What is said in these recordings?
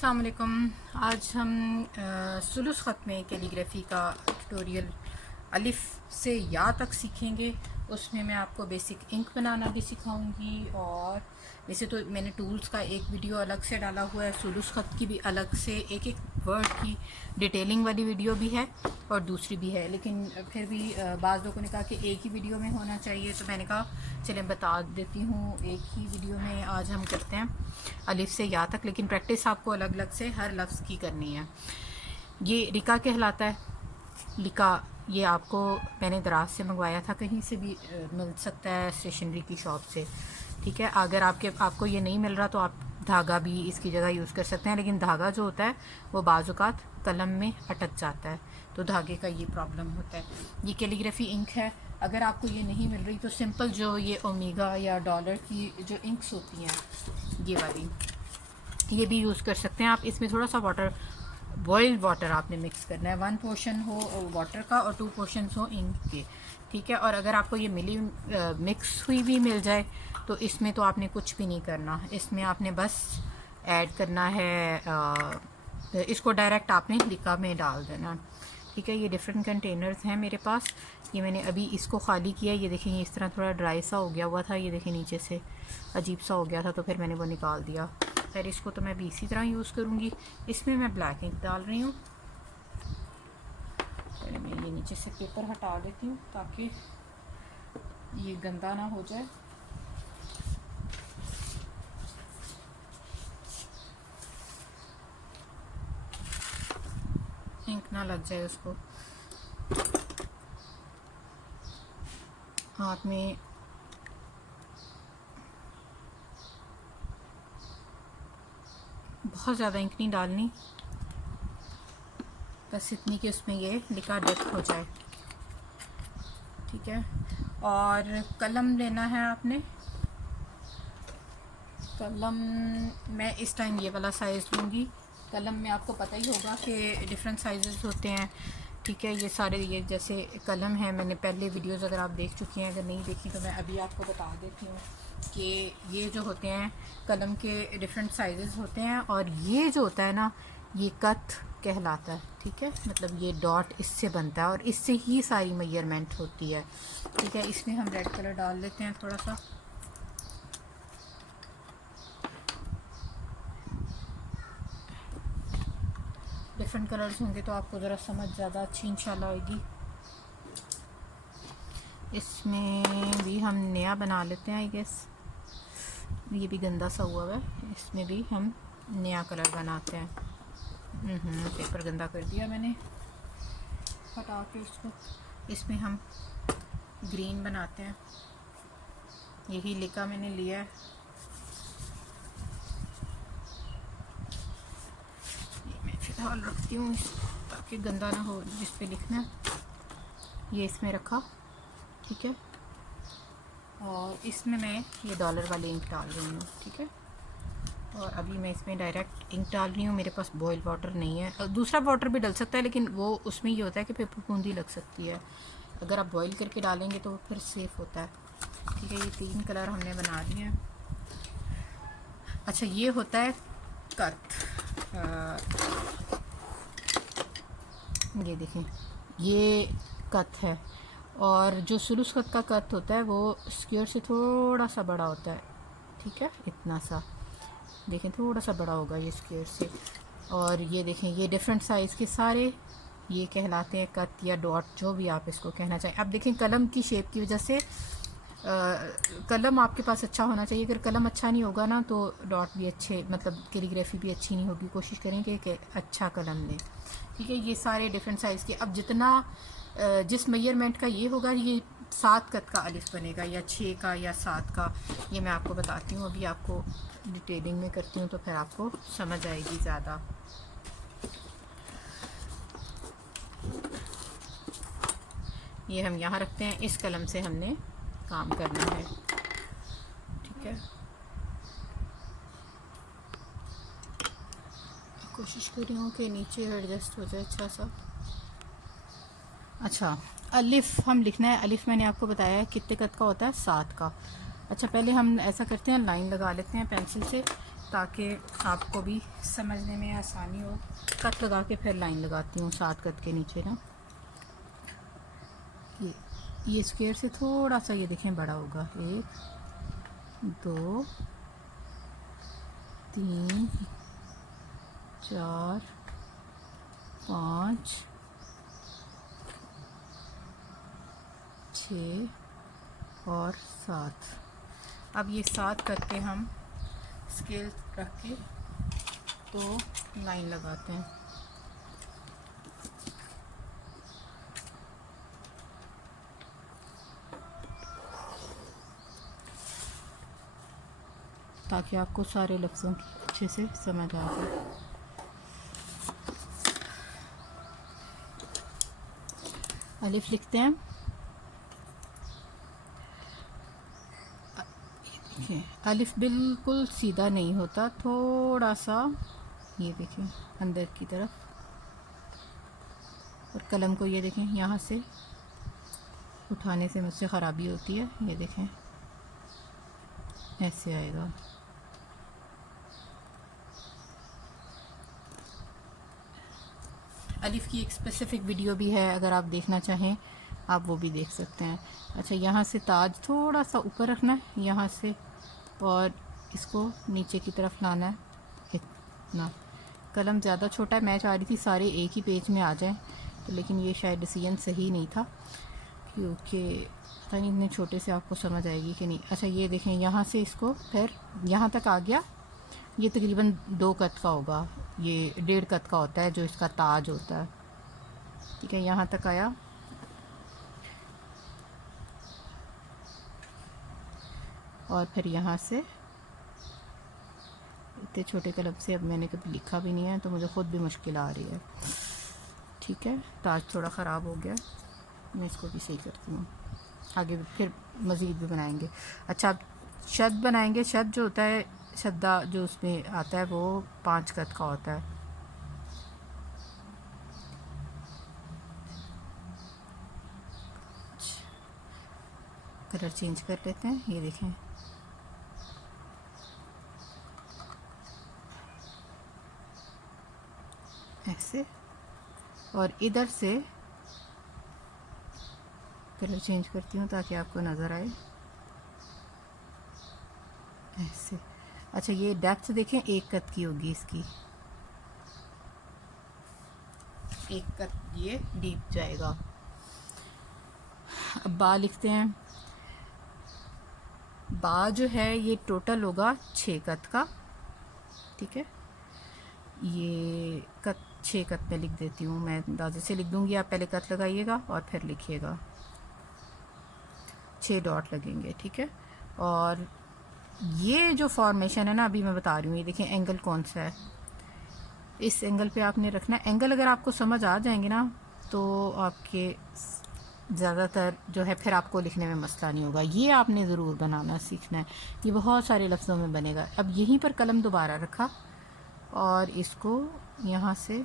अस्सलाम वालेकुम। आज हम सुलूस ख़त में कैलीग्राफी का ट्यूटोरियल अलिफ़ से या तक सीखेंगे। उसमें मैं आपको बेसिक इंक बनाना भी सिखाऊंगी और वैसे तो मैंने टूल्स का एक वीडियो अलग से डाला हुआ है, सुलूस ख़त की भी अलग से एक एक वर्ड की डिटेलिंग वाली वीडियो भी है और दूसरी भी है, लेकिन फिर भी बाज़ लोगों ने कहा कि एक ही वीडियो में होना चाहिए, तो मैंने कहा चलें बता देती हूँ। एक ही वीडियो में आज हम करते हैं अलिफ़ से या तक, लेकिन प्रैक्टिस आपको अलग अलग से हर लफ्ज़ की करनी है। ये रिका कहलाता है। लिका ये आपको मैंने दराज से मंगवाया था, कहीं से भी मिल सकता है, स्टेशनरी की शॉप से, ठीक है। अगर आपको ये नहीं मिल रहा तो आप धागा भी इसकी जगह यूज़ कर सकते हैं, लेकिन धागा जो होता है वो बाज़-औक़ात कलम में अटक जाता है, तो धागे का ये प्रॉब्लम होता है। ये कैलीग्राफी इंक है। अगर आपको ये नहीं मिल रही तो सिंपल जो ये ओमेगा या डॉलर की जो इंक्स होती हैं ये वाली, ये भी यूज़ कर सकते हैं आप। इसमें थोड़ा सा वाटर, बॉइल्ड वाटर आपने मिक्स करना है। 1 पोर्शन हो वाटर का और 2 पोर्शन हो इंक के, ठीक है। और अगर आपको ये मिक्स हुई भी मिल जाए तो इसमें तो आपने कुछ भी नहीं करना, इसमें आपने बस ऐड करना है, इसको डायरेक्ट आपने लिका में डाल देना, ठीक है। ये डिफरेंट कंटेनर्स हैं मेरे पास। ये मैंने अभी इसको खाली किया, ये देखें इस तरह थोड़ा ड्राई सा हो गया हुआ था, ये देखें नीचे से अजीब सा हो गया था, तो फिर मैंने वो निकाल दिया। फिर इसको तो मैं भी इसी तरह यूज़ करूँगी। इसमें मैं ब्लैक इंक डाल रही हूँ। पहले मैं ये नीचे से पेपर हटा देती हूँ ताकि ये गंदा ना हो जाए। इंक ना लग जाए उसको हाथ में। बहुत ज़्यादा इंक नहीं डालनी, बस इतनी कि उसमें ये लिका डेप हो जाए, ठीक है। और कलम लेना है आपने। कलम मैं इस टाइम ये वाला साइज़ लूँगी। कलम में आपको पता ही होगा कि डिफरेंट साइज़ होते हैं, ठीक है। ये सारे ये जैसे कलम है, मैंने पहले वीडियोज़ अगर आप देख चुकी हैं, अगर नहीं देखी तो मैं अभी आपको बता देती हूँ कि ये जो होते हैं कलम के डिफरेंट साइज़ होते हैं। और ये जो होता है ना, ये कथ कहलाता है, ठीक है। मतलब ये डॉट इससे बनता है और इससे ही सारी मेजरमेंट होती है, ठीक है। इसमें हम रेड कलर डाल लेते हैं थोड़ा सा। डिफरेंट कलर्स होंगे तो आपको ज़रा समझ ज़्यादा अच्छी इंशाल्लाह आएगी। इसमें भी हम नया बना लेते हैं, आई गेस ये भी गंदा सा हुआ है, इसमें भी हम नया कलर बनाते हैं। पेपर गंदा कर दिया मैंने हटा के उसको। इसमें हम ग्रीन बनाते हैं। यही लिका मैंने लिया है, ये मैं फ़िलहाल रखती हूँ ताकि गंदा ना हो। जिस पे लिखना है ये इसमें रखा, ठीक है। और इसमें मैं ये डॉलर वाली इंक डाल रही हूँ, ठीक है। और अभी मैं इसमें डायरेक्ट इंक डाल रही हूँ। मेरे पास बॉयल वाटर नहीं है, और दूसरा वाटर भी डल सकता है, लेकिन वो उसमें ये होता है कि पेपर बूंदी लग सकती है। अगर आप बॉईल करके डालेंगे तो फिर सेफ़ होता है, ठीक है। ये 3 कलर हमने बना लिए हैं। अच्छा, ये होता है कथ। ये देखें, ये कथ है। और जो सुलूस खत का कथ होता है वो स्क्वायर से थोड़ा सा बड़ा होता है, ठीक है। इतना सा देखें, थोड़ा सा बड़ा होगा ये स्क्वायर से। और ये देखें, ये डिफरेंट साइज़ के सारे ये कहलाते हैं कत या डॉट, जो भी आप इसको कहना चाहें। अब देखें, कलम की शेप की वजह से कलम आपके पास अच्छा होना चाहिए। अगर कलम अच्छा नहीं होगा ना तो डॉट भी अच्छे, मतलब कैलीग्राफी भी अच्छी नहीं होगी। कोशिश करें कि अच्छा कलम लें, ठीक है। ये सारे डिफरेंट साइज़ के। अब जितना जिस मेजरमेंट का ये होगा, ये 7 कत का अलिफ बनेगा या 6 का या 7 का, ये मैं आपको बताती हूँ। अभी आपको डिटेलिंग में करती हूँ तो फिर आपको समझ आएगी ज़्यादा। ये हम यहाँ रखते हैं, इस कलम से हमने काम करना है, ठीक है। कोशिश कर रही हूँ कि नीचे एडजस्ट हो जाए अच्छा सा। अच्छा, अलिफ़ हम लिखना है। अलिफ़ मैंने आपको बताया है कितने कद का होता है, 7 का। अच्छा, पहले हम ऐसा करते हैं, लाइन लगा लेते हैं पेंसिल से। ताकि आपको भी समझने में आसानी हो। कट लगा के फिर लाइन लगाती हूँ 7 कट के नीचे ना। ये स्क्वायर से थोड़ा सा ये देखें बड़ा होगा, 1 2 3 4 5 6 और 7। अब ये 7 करके हम स्केल रख के तो लाइन लगाते हैं। ताकि आपको सारे लफ्ज़ों की अच्छे से समझ आ जाए। अलिफ लिखते हैं। अलिफ बिल्कुल सीधा नहीं होता, थोड़ा सा ये देखें अंदर की तरफ, और कलम को ये देखें यहाँ से उठाने से मुझसे ख़राबी होती है। ये देखें ऐसे आएगा। अलिफ की एक स्पेसिफ़िक वीडियो भी है, अगर आप देखना चाहें आप वो भी देख सकते हैं। अच्छा, यहाँ से ताज थोड़ा सा ऊपर रखना है यहाँ से, और इसको नीचे की तरफ लाना है इतना। कलम ज़्यादा छोटा है, मैं चाह रही थी सारे एक ही पेज में आ जाएं, तो लेकिन ये शायद डिसीजन सही नहीं था, क्योंकि पता नहीं इतने छोटे से आपको समझ आएगी कि नहीं। अच्छा, ये देखें यहाँ से इसको फिर यहाँ तक आ गया। ये तकरीबन 2 कत का होगा, ये 1.5 कत का होता है जो इसका ताज होता है। ठीक है, यहाँ तक आया। और फिर यहाँ से इतने छोटे कलम से अब मैंने कभी लिखा भी नहीं है, तो मुझे ख़ुद भी मुश्किल आ रही है। ठीक है, ताज थोड़ा ख़राब हो गया, मैं इसको भी सही करती हूँ, आगे फिर मज़ीद भी बनाएंगे। अच्छा, अब शद बनाएंगे। शद जो होता है, शद्दा जो उसमें आता है वो 5 कत का होता है। कलर चेंज कर लेते हैं, ये देखें ऐसे, और इधर से कलर चेंज करती हूँ ताकि आपको नज़र आए ऐसे। अच्छा, ये डेप्थ देखें 1 कत की होगी इसकी, 1 कत ये डीप जाएगा। अब बा लिखते हैं। बा जो है ये टोटल होगा 6 कत का। ठीक है, ये कत 6 कत में लिख देती हूँ, मैं अंदाजे से लिख दूँगी, आप पहले कत लगाइएगा और फिर लिखिएगा। 6 डॉट लगेंगे। ठीक है, और ये जो फॉर्मेशन है ना, अभी मैं बता रही हूँ, ये देखें एंगल कौन सा है, इस एंगल पे आपने रखना है। एंगल अगर आपको समझ आ जाएंगे ना, तो आपके ज़्यादातर जो है फिर आपको लिखने में मसला नहीं होगा। ये आपने ज़रूर बनाना सीखना है, ये बहुत सारे लफ्ज़ों में बनेगा। अब यहीं पर कलम दोबारा रखा और इसको यहाँ से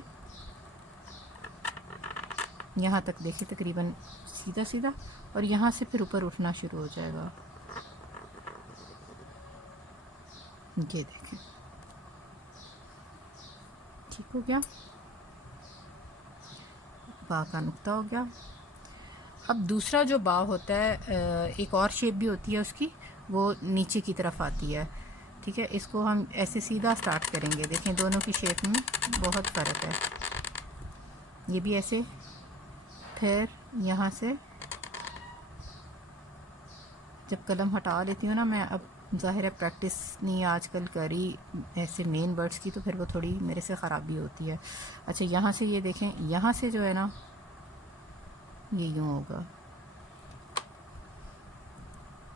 यहाँ तक देखिए तकरीबन सीधा सीधा, और यहाँ से फिर ऊपर उठना शुरू हो जाएगा। ये देखें, ठीक हो गया, बा का नुक्ता हो गया। अब दूसरा जो बा होता है, एक और शेप भी होती है उसकी, वो नीचे की तरफ आती है। ठीक है, इसको हम ऐसे सीधा स्टार्ट करेंगे। देखें दोनों की शेप में बहुत फ़र्क है। ये भी ऐसे, फिर यहाँ से जब कलम हटा लेती हूँ ना मैं, अब ज़ाहिर है प्रैक्टिस नहीं आजकल करी ऐसे मेन वर्ड्स की, तो फिर वो थोड़ी मेरे से ख़राबी होती है। अच्छा, यहाँ से ये देखें, यहाँ से जो है ना ये यूँ होगा।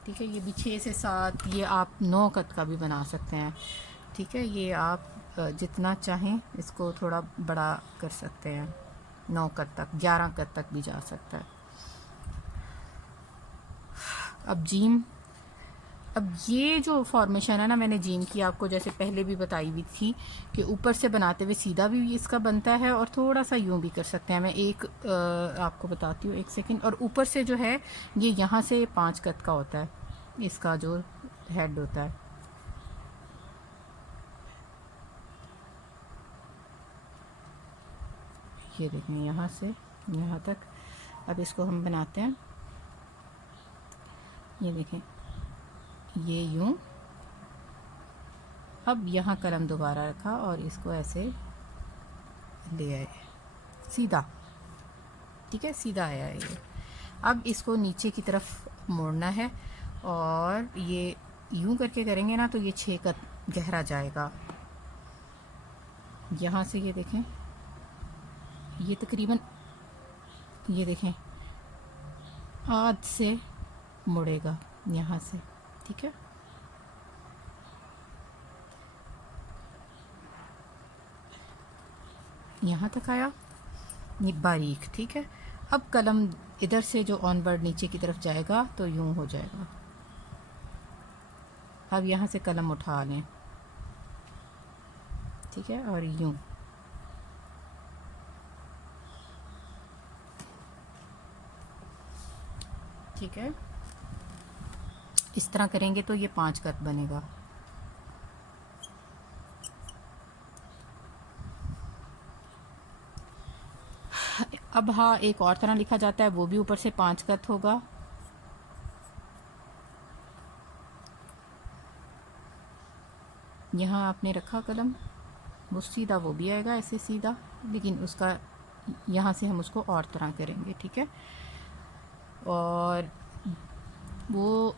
ठीक है, ये भी 6 से 7, ये आप 9 कत का भी बना सकते हैं। ठीक है, ये आप जितना चाहें इसको थोड़ा बड़ा कर सकते हैं, 9 कत तक, 11 कत तक भी जा सकता है। अब जीम, अब ये जो फॉर्मेशन है ना, मैंने जीम की आपको जैसे पहले भी बताई हुई थी कि ऊपर से बनाते हुए सीधा भी इसका बनता है और थोड़ा सा यूं भी कर सकते हैं। मैं एक आपको बताती हूँ, 1 सेकंड। और ऊपर से जो है ये यहाँ से 5 कत का होता है, इसका जो हेड होता है ये देखें यहाँ से यहाँ तक। अब इसको हम बनाते हैं, ये देखें ये यूं। अब यहाँ कलम दोबारा रखा और इसको ऐसे ले आए सीधा, ठीक है, सीधा आया है ये। अब इसको नीचे की तरफ मोड़ना है और ये यूं करके करेंगे ना तो ये 6 का गहरा जाएगा। यहाँ से ये देखें, ये तकरीबन ये देखें आध से मुड़ेगा यहाँ से, ठीक है। यहाँ तक आया ये बारीक, ठीक है। अब कलम इधर से जो ऑनवर्ड नीचे की तरफ जाएगा तो यूं हो जाएगा। अब यहाँ से कलम उठा लें, ठीक है, और यूं, ठीक है। इस तरह करेंगे तो ये 5 कत बनेगा। अब हाँ, एक और तरह लिखा जाता है, वो भी ऊपर से 5 कत होगा। यहाँ आपने रखा कलम, वो सीधा वो भी आएगा ऐसे सीधा, लेकिन उसका यहाँ से हम उसको और तरह करेंगे, ठीक है। और वो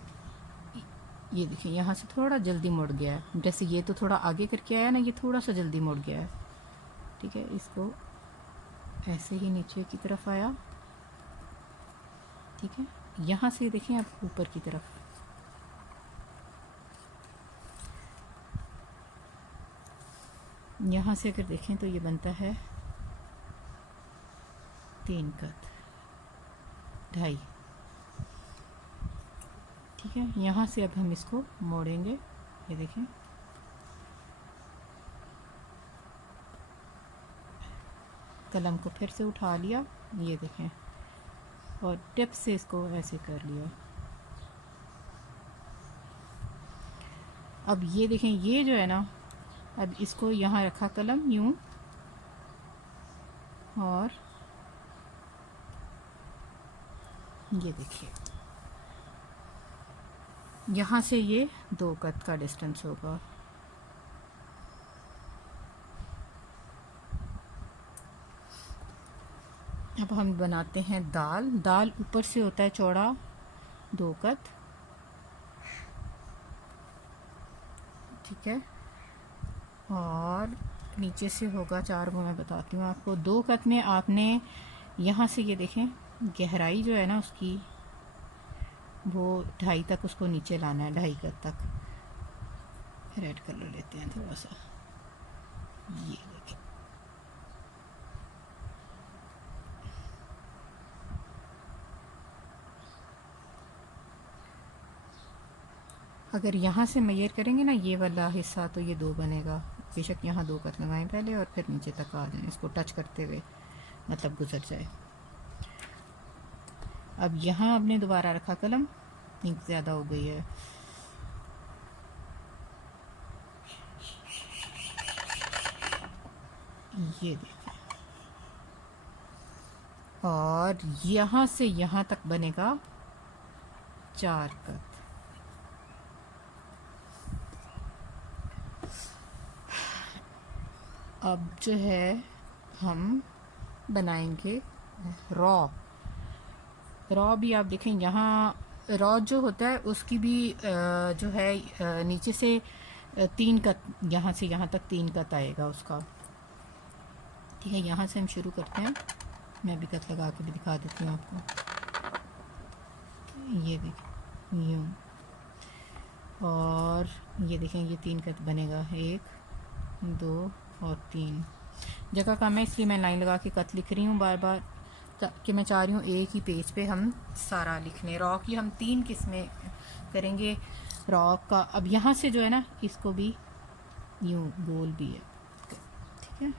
ये देखिए यहाँ से थोड़ा जल्दी मुड़ गया है, जैसे ये तो थोड़ा आगे करके आया ना, ये थोड़ा सा जल्दी मुड़ गया है, ठीक है। इसको ऐसे ही नीचे की तरफ आया, ठीक है। यहाँ से देखें आप ऊपर की तरफ, यहाँ से अगर देखें तो ये बनता है 3 कत 2.5, ठीक है। यहाँ से अब हम इसको मोड़ेंगे, ये देखें, कलम को फिर से उठा लिया, ये देखें, और टिप से इसको ऐसे कर लिया। अब ये देखें, ये जो है ना, अब इसको यहाँ रखा कलम यूं, और ये देखिए यहाँ से ये 2 कत का डिस्टेंस होगा। अब हम बनाते हैं दाल। दाल ऊपर से होता है चौड़ा 2 कत, ठीक है, और नीचे से होगा 4, वो मैं बताती हूँ आपको। 2 कत में आपने यहाँ से ये देखें गहराई जो है ना उसकी, वो 2.5 तक उसको नीचे लाना है, 2.5 कत तक। रेड कलर लेते हैं थोड़ा सा, ये देखें, अगर यहाँ से मेजर करेंगे ना ये वाला हिस्सा, तो ये 2 बनेगा। बेशक यहाँ 2 कत लगाएं पहले और फिर नीचे तक आ जाए, इसको टच करते हुए मतलब गुजर जाए। अब यहाँ आपने दोबारा रखा कलम, इंक ज़्यादा हो गई है, ये देखिए, और यहाँ से यहाँ तक बनेगा 4 कत। अब जो है हम बनाएंगे रॉ। रॉ भी आप देखें, यहाँ रॉ जो होता है उसकी भी जो है नीचे से 3 कत, यहाँ से यहाँ तक 3 कत आएगा उसका, ठीक है। यहाँ से हम शुरू करते हैं, मैं भी कत लगा के भी दिखा देती हूँ आपको, ये देखें यूँ, और ये देखें ये 3 कत बनेगा, 1 2 और 3। जगह कम है इसलिए मैं लाइन लगा के कत लिख रही हूँ बार बार, कि मैं चाह रही हूँ एक ही पेज पे हम सारा लिख लें। रॉ की हम 3 किस्में करेंगे रॉ का। अब यहाँ से जो है ना, इसको भी यूँ गोल भी है, ठीक है।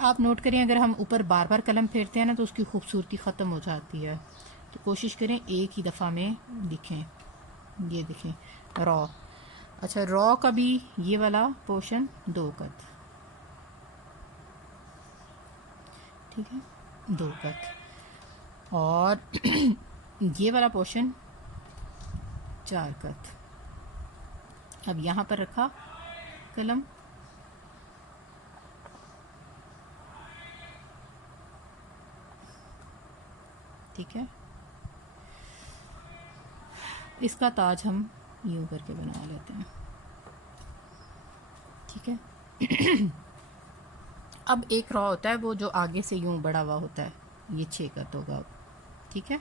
आप नोट करें, अगर हम ऊपर बार बार कलम फेरते हैं ना तो उसकी खूबसूरती ख़त्म हो जाती है, तो कोशिश करें एक ही दफ़ा में लिखें। ये देखें रॉ। अच्छा, रॉ का भी ये वाला पोर्शन 2 कत, ठीक है, 2 कत। और ये वाला पोर्शन 4 कत। अब यहाँ पर रखा कलम, ठीक है। इसका ताज हम यूं करके बना लेते हैं, ठीक है। अब एक रॉ होता है वो जो आगे से यूं बढ़ा हुआ होता है, ये 6 कत होगा, ठीक है।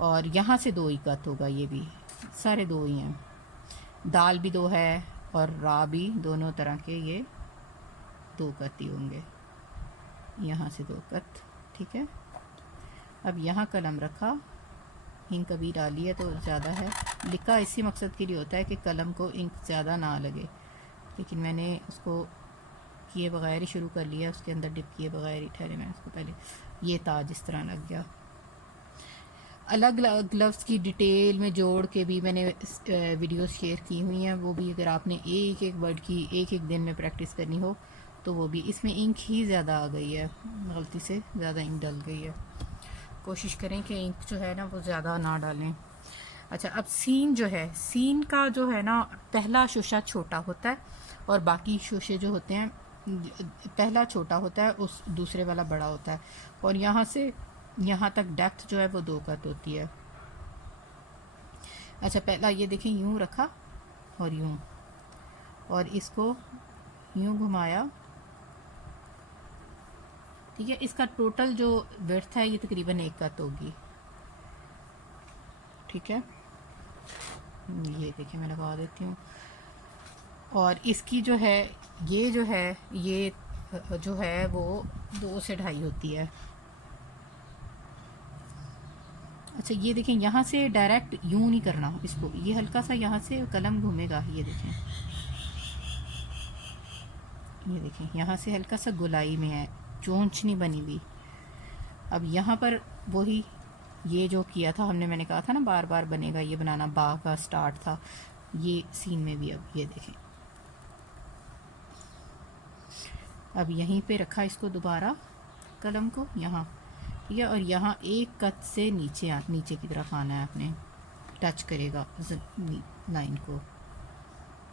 और यहाँ से 2 ही कत होगा, ये भी सारे 2 ही हैं। दाल भी 2 है और रा भी, दोनों तरह के ये 2 कत ही होंगे, यहाँ से 2 कत, ठीक है। अब यहाँ कलम रखा, इंक कभी डाली है तो ज़्यादा है, लिखा इसी मकसद के लिए होता है कि कलम को इंक ज़्यादा ना लगे, लेकिन मैंने उसको किए बगैर ही शुरू कर लिया, उसके अंदर डिप किए बगैर ही ठहरे मैंने उसको पहले। ये ताज इस तरह लग गया। अलग अलग ग्लव्स की डिटेल में जोड़ के भी मैंने वीडियोस शेयर की हुई हैं, वो भी अगर आपने एक एक वर्ड की एक एक दिन में प्रैक्टिस करनी हो तो वो भी। इसमें इंक ही ज़्यादा आ गई है, गलती से ज़्यादा इंक डल गई है, कोशिश करें कि इंक जो है ना वो ज़्यादा ना डालें। अच्छा, अब सीन जो है, सीन का जो है ना पहला शोशा छोटा होता है और बाकी शोशे जो होते हैं, पहला छोटा होता है, उस दूसरे वाला बड़ा होता है। और यहाँ से यहाँ तक डेप्थ जो है वो 2 कत होती है। अच्छा, पहला ये देखें, यूं रखा और यूं, और इसको यूं घुमाया, ठीक है। इसका टोटल जो विड्थ है ये तकरीबन 1 कत होगी, ठीक है। ये देखिए मैं लगा देती हूँ। और इसकी जो है, ये जो है, ये जो है वो 2 से 2.5 होती है। अच्छा, ये देखें, यहाँ से डायरेक्ट यूं नहीं करना इसको, ये हल्का सा यहाँ से कलम घूमेगा, ये देखें, ये देखें, यहाँ से हल्का सा गोलाई में है, चोंच नहीं बनी हुई। अब यहाँ पर वही ये जो किया था हमने, मैंने कहा था ना बार बार बनेगा, ये बनाना बा का स्टार्ट था, ये सीन में भी। अब ये देखें, अब यहीं पे रखा इसको दोबारा कलम को यहाँ, ठीक है। और यहाँ 1 कत से नीचे नीचे की तरफ आना है, आपने टच करेगा लाइन को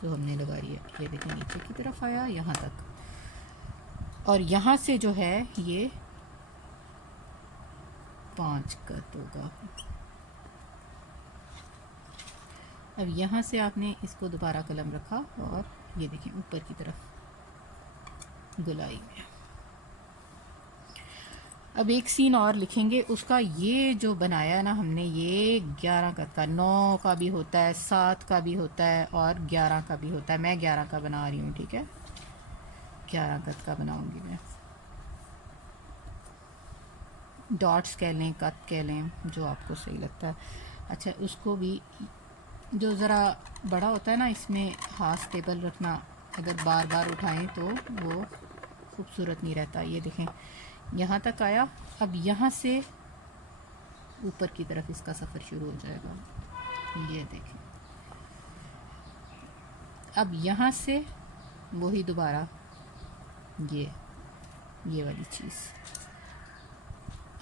जो हमने लगाई है। ये देखें, नीचे की तरफ आया यहाँ तक, और यहाँ से जो है ये 5 कत होगा। अब यहाँ से आपने इसको दोबारा कलम रखा और ये देखें ऊपर की तरफ गुलाई में। अब एक सीन और लिखेंगे, उसका ये जो बनाया ना हमने, ये 11 कत का, 9 का भी होता है, 7 का भी होता है और 11 का भी होता है। मैं 11 का बना रही हूँ, ठीक है, 11 कत का बनाऊंगी मैं। डॉट्स कह लें, कत कह लें, जो आपको सही लगता है। अच्छा, उसको भी जो ज़रा बड़ा होता है ना, इसमें हाथ स्टेबल रखना, अगर बार बार उठाएं तो वो खूबसूरत नहीं रहता। ये देखें, यहाँ तक आया। अब यहाँ से ऊपर की तरफ इसका सफ़र शुरू हो जाएगा, ये देखें। अब यहाँ से वही दोबारा ये वाली चीज़।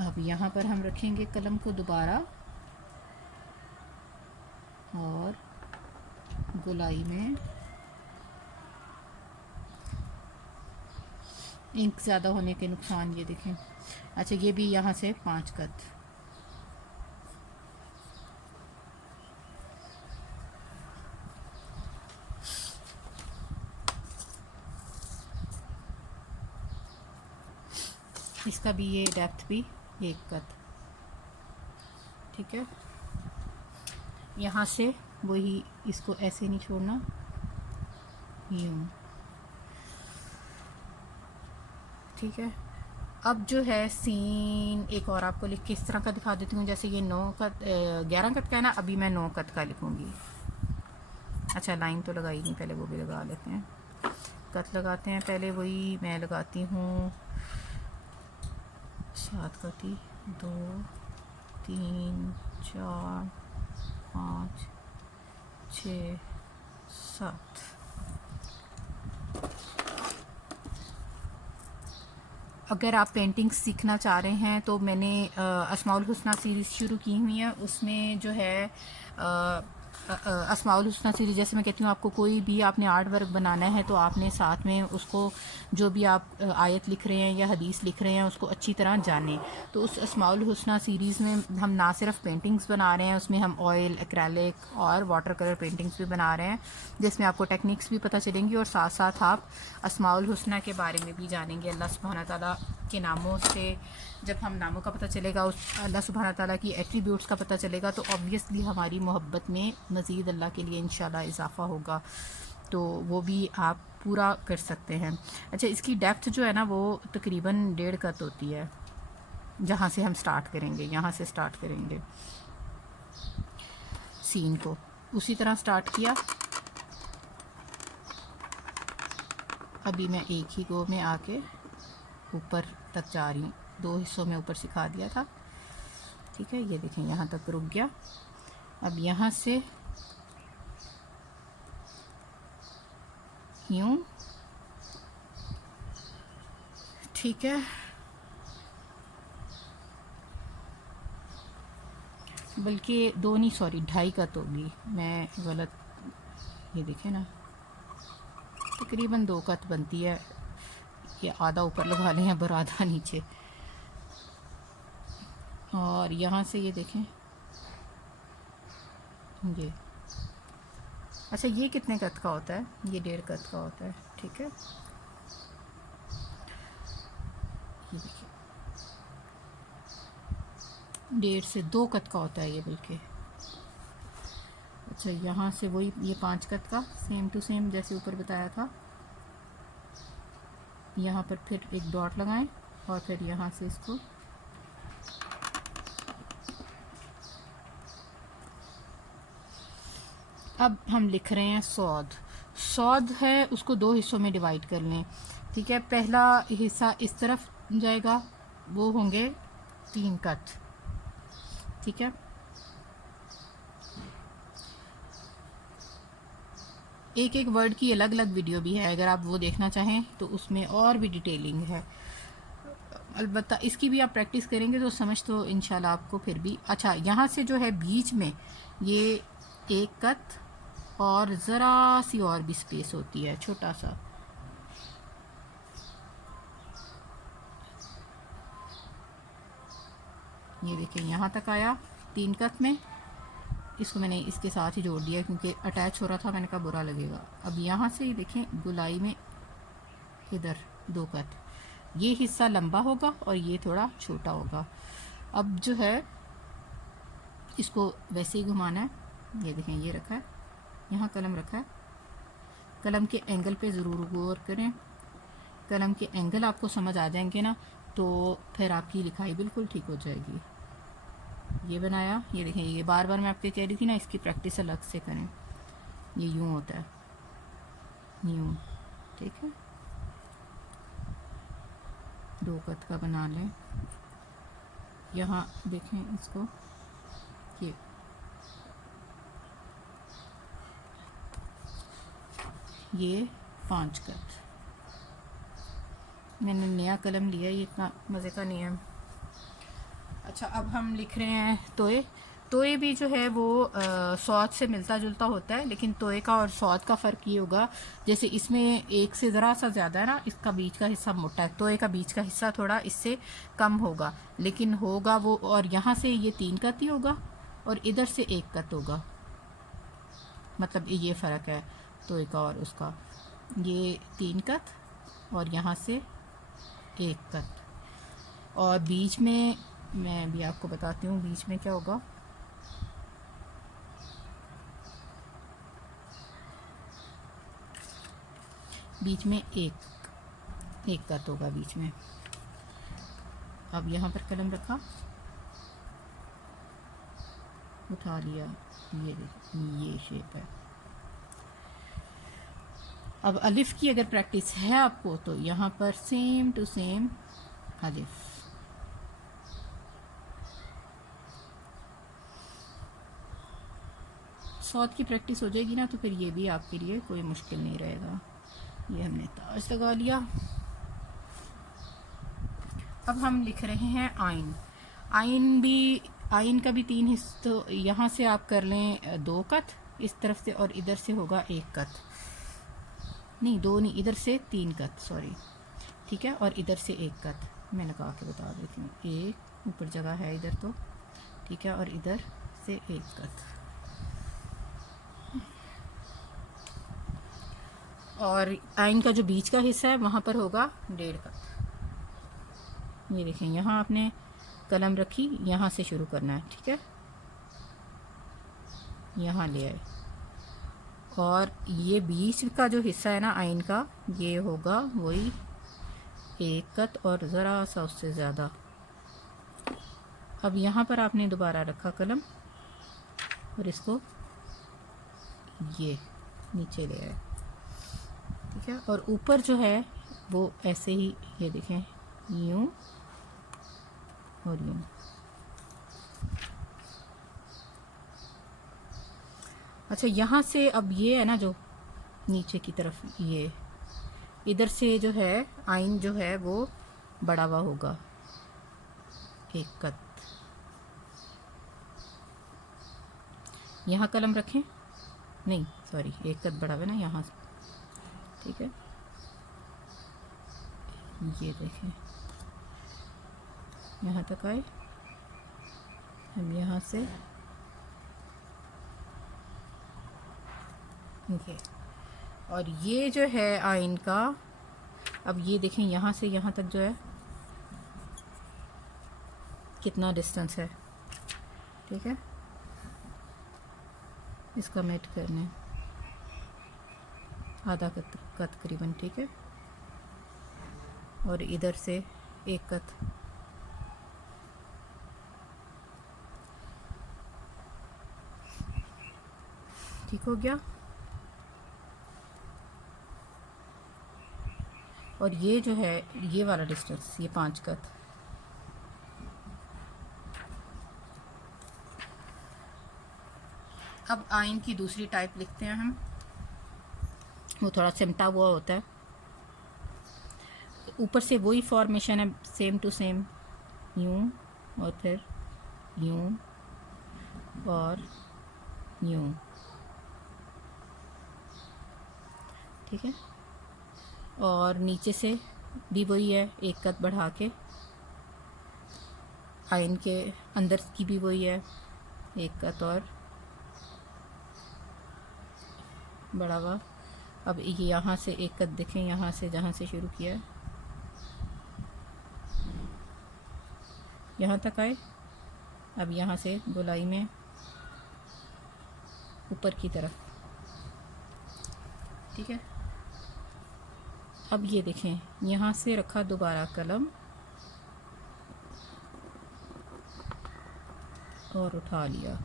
अब यहाँ पर हम रखेंगे कलम को दोबारा और गोलाई में इंक ज़्यादा होने के नुकसान, ये देखें। अच्छा, ये भी यहाँ से 5 कत। इसका भी ये डेप्थ भी 1 कत, ठीक है। यहाँ से वही, इसको ऐसे नहीं छोड़ना, यूँ, ठीक है। अब जो है सीन एक और आपको लिख के इस तरह का दिखा देती हूँ, जैसे ये 9 कत 11 कत का है ना, अभी मैं 9 कत का लिखूँगी। अच्छा, लाइन तो लगाई नहीं, पहले वो भी लगा लेते हैं। कत लगाते हैं पहले, वही मैं लगाती हूँ 7 कत, 2 3 4 5 6 7। अगर आप पेंटिंग सीखना चाह रहे हैं तो मैंने अस्माउल हुस्ना सीरीज़ शुरू की हुई है। उसमें जो है अस्माउल हुस्ना सीरीज़, जैसे मैं कहती हूँ आपको कोई भी आपने आर्ट वर्क बनाना है तो आपने साथ में उसको जो भी आप आयत लिख रहे हैं या हदीस लिख रहे हैं उसको अच्छी तरह जानें। तो उस अस्माउल हुस्ना सीरीज़ में हम ना सिर्फ पेंटिंग्स बना रहे हैं, उसमें हम ऑयल, एक्रेलिक और वाटर कलर पेंटिंग्स भी बना रहे हैं, जिसमें आपको टेक्निक्स भी पता चलेंगी और साथ साथ आप अस्माउल हुस्ना के बारे में भी जानेंगे। अल्लाह सुब्हाना ताला के नामों से जब हम नामों का पता चलेगा, उस अल्लाह सुब्हाना ताला की एट्रीब्यूट्स का पता चलेगा, तो ऑब्वियसली हमारी मोहब्बत में मज़ीद अल्लाह के लिए इंशाल्लाह इजाफ़ा होगा। तो वो भी आप पूरा कर सकते हैं। अच्छा, इसकी डेप्थ जो है ना वो तकरीबन 1.5 गज होती है। जहाँ से हम स्टार्ट करेंगे, यहाँ से स्टार्ट करेंगे सीन को, उसी तरह स्टार्ट किया। अभी मैं एक ही गो में आके ऊपर तक जा रही हूँ, 2 हिस्सों में ऊपर सिखा दिया था, ठीक है। ये देखें यहाँ तक रुक गया। अब यहाँ से यूँ, ठीक है, बल्कि 2 नहीं, सॉरी 2.5 का तो भी मैं गलत, ये देखें ना तकरीबन 2 कत बनती है। ये आधा ऊपर लगा लें या आधा नीचे। और यहाँ से ये देखें ये, अच्छा ये कितने कत का होता है? ये 1.5 कत का होता है, ठीक है। ये देखिए 1.5 से 2 कत का होता है ये, बल्कि। अच्छा, यहाँ से वही ये 5 कत का सेम टू सेम जैसे ऊपर बताया था। यहाँ पर फिर एक डॉट लगाएं और फिर यहाँ से इसको अब हम लिख रहे हैं सौद। सौद है, उसको 2 हिस्सों में डिवाइड कर लें, ठीक है। पहला हिस्सा इस तरफ जाएगा, वो होंगे 3 कत, ठीक है। एक एक वर्ड की अलग अलग वीडियो भी है, अगर आप वो देखना चाहें तो उसमें और भी डिटेलिंग है। अलबत्ता इसकी भी आप प्रैक्टिस करेंगे तो समझ तो इंशाल्लाह आपको फिर भी। अच्छा, यहाँ से जो है बीच में ये 1 कत और ज़रा सी और भी स्पेस होती है, छोटा सा। ये देखिए यहाँ तक आया 3 कत में। इसको मैंने इसके साथ ही जोड़ दिया क्योंकि अटैच हो रहा था, मैंने कहा बुरा लगेगा। अब यहाँ से ये देखें गुलाई में इधर 2 कत, ये हिस्सा लंबा होगा और ये थोड़ा छोटा होगा। अब जो है इसको वैसे ही घुमाना है। ये देखें ये रखा है, यहाँ कलम रखा है। कलम के एंगल पे ज़रूर गौर करें। कलम के एंगल आपको समझ आ जाएंगे ना, तो फिर आपकी लिखाई बिल्कुल ठीक हो जाएगी। ये बनाया, ये देखें, ये बार बार मैं आपको कह रही थी ना, इसकी प्रैक्टिस अलग से करें। ये यूँ होता है, यूँ, ठीक है। 2 कत का बना लें। यहाँ देखें इसको, ये 5 कत। मैंने नया कलम लिया, ये इतना मज़े का नहीं है। अच्छा, अब हम लिख रहे हैं तोए। तोए भी जो है वो सौद से मिलता जुलता होता है, लेकिन तोए का और सौद का फ़र्क ये होगा, जैसे इसमें एक से ज़रा सा ज़्यादा है ना, इसका बीच का हिस्सा मोटा है, तोए का बीच का हिस्सा थोड़ा इससे कम होगा, लेकिन होगा वो। और यहाँ से ये 3 कत ही होगा और इधर से 1 कत होगा, मतलब ये फ़र्क है तोए का और उसका। ये 3 कत और यहाँ से 1 कत। और बीच में मैं भी आपको बताती हूँ बीच में क्या होगा। बीच में एक कत होगा बीच में। अब यहाँ पर कलम रखा, उठा लिया, ये शेप है। अब अलिफ की अगर प्रैक्टिस है आपको तो यहाँ पर सेम टू सेम अलिफ। सौद की प्रैक्टिस हो जाएगी ना, तो फिर ये भी आपके लिए कोई मुश्किल नहीं रहेगा। ये हमने ताज लगा लिया। अब हम लिख रहे हैं आइन। आइन का भी 3 हिस्से, तो यहाँ से आप कर लें 2 कत इस तरफ से, और इधर से होगा 1 कत, नहीं 2 नहीं, इधर से 3 कत, सॉरी, ठीक है, और इधर से 1 कत। मैं लगा के बता देती हूँ, एक ऊपर जगह है इधर तो, ठीक है, और इधर से 1 कत, और आइन का जो बीच का हिस्सा है वहाँ पर होगा 1.5 कत। ये देखें, यहाँ आपने कलम रखी, यहाँ से शुरू करना है, ठीक है, यहाँ ले आए, और ये बीच का जो हिस्सा है ना आइन का, ये होगा वही 1 कत और ज़रा सा उससे ज़्यादा। अब यहाँ पर आपने दोबारा रखा कलम और इसको ये नीचे ले आए, ठीक है, और ऊपर जो है वो ऐसे ही, ये देखें, यूँ और यूँ। अच्छा, यहाँ से अब ये है ना जो नीचे की तरफ, ये इधर से जो है आइन जो है वो बड़ा हुआ होगा 1 कत। यहाँ कलम रखें, नहीं सॉरी, 1 कत बड़ा हुआ ना यहाँ से, ठीक है, ये देखें, यहाँ तक आए, हम यहाँ से ये, और ये जो है आइन का, अब ये देखें यहाँ से यहाँ तक जो है कितना डिस्टेंस है, ठीक है, इसका मेट करने आधा कत का तकरीबन, ठीक है, और इधर से 1 कत, ठीक हो गया। और ये जो है ये वाला डिस्टेंस, ये 5 कत, अब आइन की दूसरी टाइप लिखते हैं हम, वो थोड़ा सिमटा हुआ होता है, ऊपर से वही फॉर्मेशन है, सेम टू सेम, यूं और फिर यूं और यूं, ठीक है, और नीचे से भी वही है, 1 कत बढ़ा के, आइन के अंदर की भी वही है, 1 कत और बड़ा हुआ। अब ये यहाँ से 1 कत देखें, यहाँ से जहाँ से शुरू किया है यहाँ तक आए, अब यहाँ से गोलाई में ऊपर की तरफ, ठीक है, अब ये देखें, यहाँ से रखा दोबारा कलम और उठा लिया,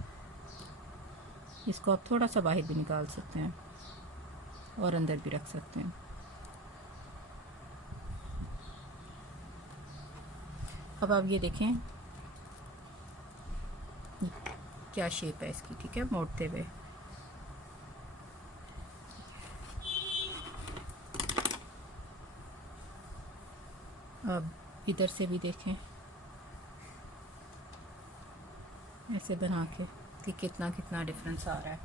इसको आप थोड़ा सा बाहर भी निकाल सकते हैं और अंदर भी रख सकते हैं। अब आप ये देखें क्या शेप है इसकी, ठीक है, मोड़ते हुए, अब इधर से भी देखें ऐसे बना के कि कितना कितना डिफरेंस आ रहा है,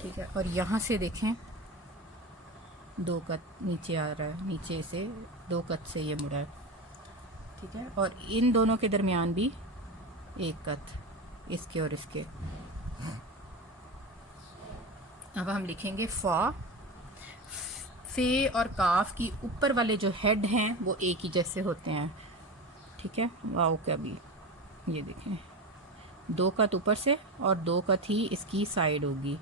ठीक है, और यहाँ से देखें 2 कत नीचे आ रहा है, नीचे से 2 कत से ये मुड़ा है, ठीक है, और इन दोनों के दरमियान भी 1 कत, इसके और इसके। अब हम लिखेंगे फा, फे और काफ की ऊपर वाले जो हेड हैं वो एक ही जैसे होते हैं, ठीक है, वाओ का भी ये देखें 2 कत ऊपर से और 2 कत ही इसकी साइड होगी,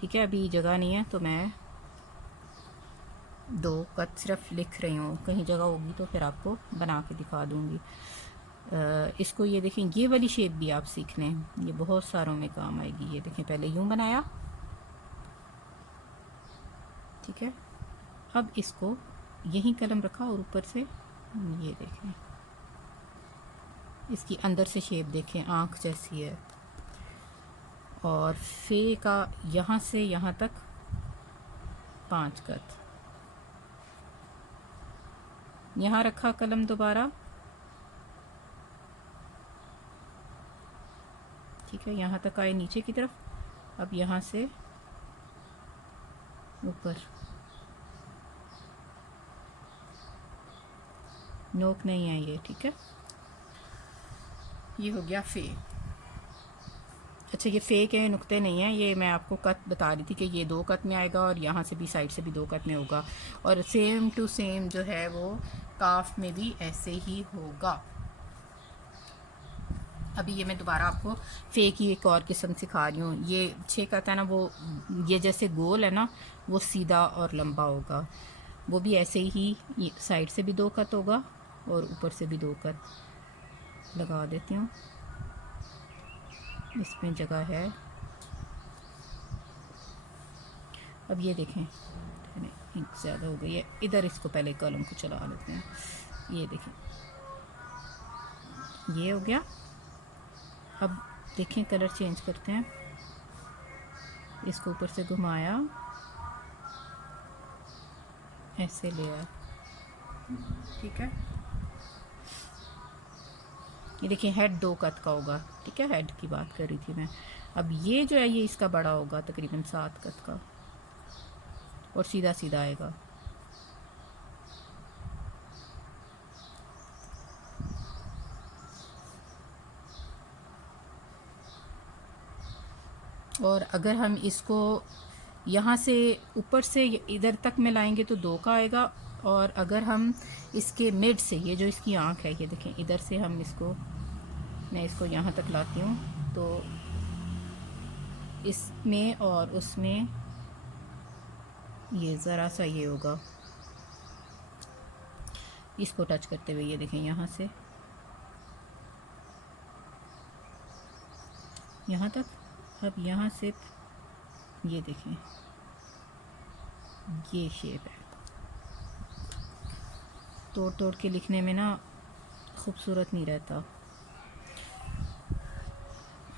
ठीक है, अभी जगह नहीं है तो मैं 2 कत सिर्फ लिख रही हूँ, कहीं जगह होगी तो फिर आपको बना के दिखा दूँगी। इसको ये देखें, ये वाली शेप भी आप सीख लें, ये बहुत सारों में काम आएगी। ये देखें, पहले यूँ बनाया, ठीक है, अब इसको यहीं कलम रखा और ऊपर से ये देखें, इसकी अंदर से शेप देखें, आँख जैसी है, और फे का यहाँ से यहाँ तक 5 कत, यहाँ रखा कलम दोबारा है, यहाँ तक आए नीचे की तरफ, अब यहाँ से ऊपर, नोक नहीं है ये, ठीक है। ये हो गया फे। अच्छा, ये फे के नुक्ते नहीं हैं, ये मैं आपको कट बता रही थी कि ये 2 कट में आएगा और यहाँ से भी साइड से भी 2 कट में होगा, और सेम टू सेम जो है वो काफ में भी ऐसे ही होगा। अभी ये मैं दोबारा आपको फे की एक और किस्म सिखा रही हूँ। ये 6 कट है ना, वो ये जैसे गोल है ना, वो सीधा और लंबा होगा, वो भी ऐसे ही साइड से भी 2 कट होगा और ऊपर से भी 2 कट लगा देती हूँ। इसमें जगह है। अब ये देखें, इंक ज़्यादा हो गई है, इधर इसको पहले कलम को चला लेते हैं। ये देखें, ये हो गया। अब देखें, कलर चेंज करते हैं, इसको ऊपर से घुमाया, ऐसे ले आया, ठीक है। ये देखिए, हेड 2 कट का होगा, ठीक है, हेड की बात कर रही थी मैं। अब ये जो है ये इसका बड़ा होगा, तकरीबन 7 कट का, और सीधा सीधा आएगा। और अगर हम इसको यहाँ से ऊपर से इधर तक में लाएंगे तो 2 का आएगा, और अगर हम इसके मिड से, ये जो इसकी आँख है, ये देखें, इधर से हम इसको, मैं इसको यहाँ तक लाती हूँ, तो इसमें और उसमें ये ज़रा सा ये होगा, इसको टच करते हुए, ये देखें, यहाँ से यहाँ तक। अब यहाँ से ये देखें, ये शेप है। तोड़ तोड़ के लिखने में ना खूबसूरत नहीं रहता।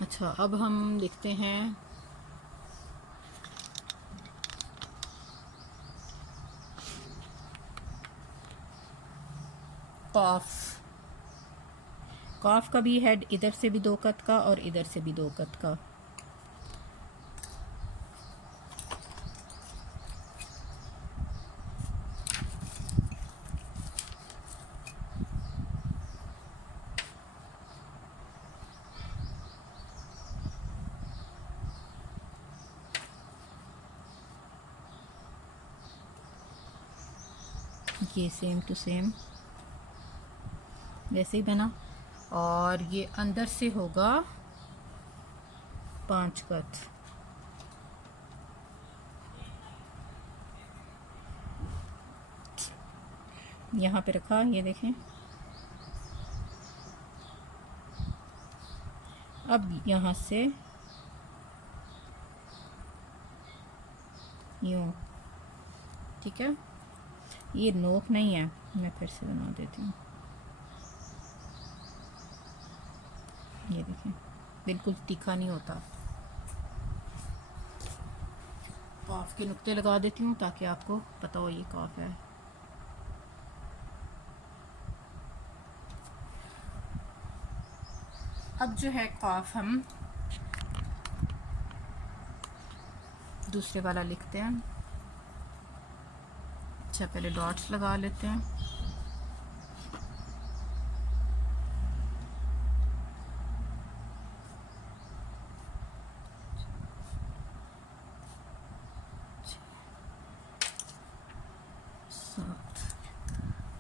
अच्छा, अब हम लिखते हैं काफ। काफ का भी हेड इधर से भी 2 कट का और इधर से भी 2 कट का। ये सेम टू सेम वैसे ही बना, और ये अंदर से होगा 5 कट। यहाँ पे रखा, ये देखें। अब यहाँ से यूँ, ठीक है। ये नोक नहीं है, मैं फिर से बना देती हूँ। ये देखें, बिल्कुल तीखा नहीं होता। काफ के नुक्ते लगा देती हूँ ताकि आपको पता हो ये काफ है। अब जो है काफ हम दूसरे वाला लिखते हैं। अच्छा, पहले डॉट्स लगा लेते हैं।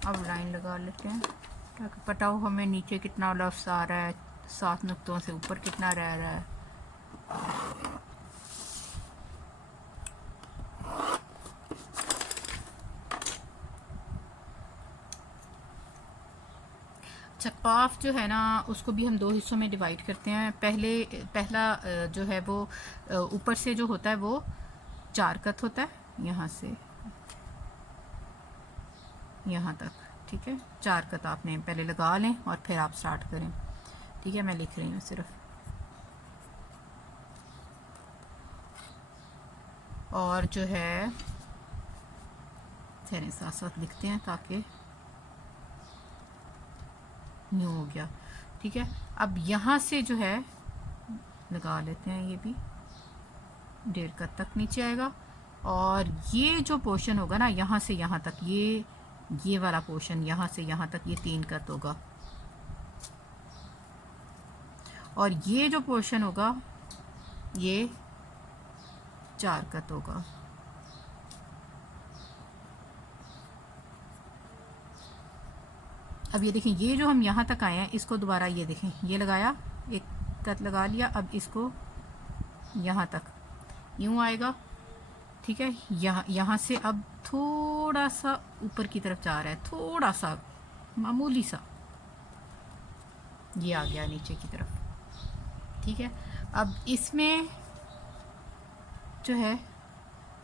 अब लाइन लगा लेते हैं ताकि पता हो हमें नीचे कितना लफ्ज़ आ रहा है, 7 नुक्तों से ऊपर कितना रह रहा है। अच्छा, काफ जो है ना, उसको भी हम 2 हिस्सों में डिवाइड करते हैं। पहला जो है वो ऊपर से जो होता है वो 4 कट होता है, यहाँ से यहाँ तक, ठीक है। 4 कट आपने पहले लगा लें और फिर आप स्टार्ट करें, ठीक है। मैं लिख रही हूँ सिर्फ, और जो है चलिए साथ साथ लिखते हैं ताकि न्यू हो गया, ठीक है। अब यहाँ से जो है लगा लेते हैं, ये भी 1.5 कत तक नीचे आएगा। और ये जो पोर्शन होगा ना यहाँ से यहाँ तक, ये वाला पोर्शन यहाँ से यहाँ तक ये 3 कत होगा, और ये जो पोर्शन होगा ये 4 कत होगा। अब ये देखें, ये जो हम यहाँ तक आए हैं इसको दोबारा ये देखें, ये लगाया, एक कत लगा लिया, अब इसको यहाँ तक यूँ आएगा, ठीक है। यहाँ से अब थोड़ा सा ऊपर की तरफ जा रहा है, थोड़ा सा मामूली सा, ये आ गया नीचे की तरफ, ठीक है। अब इसमें जो है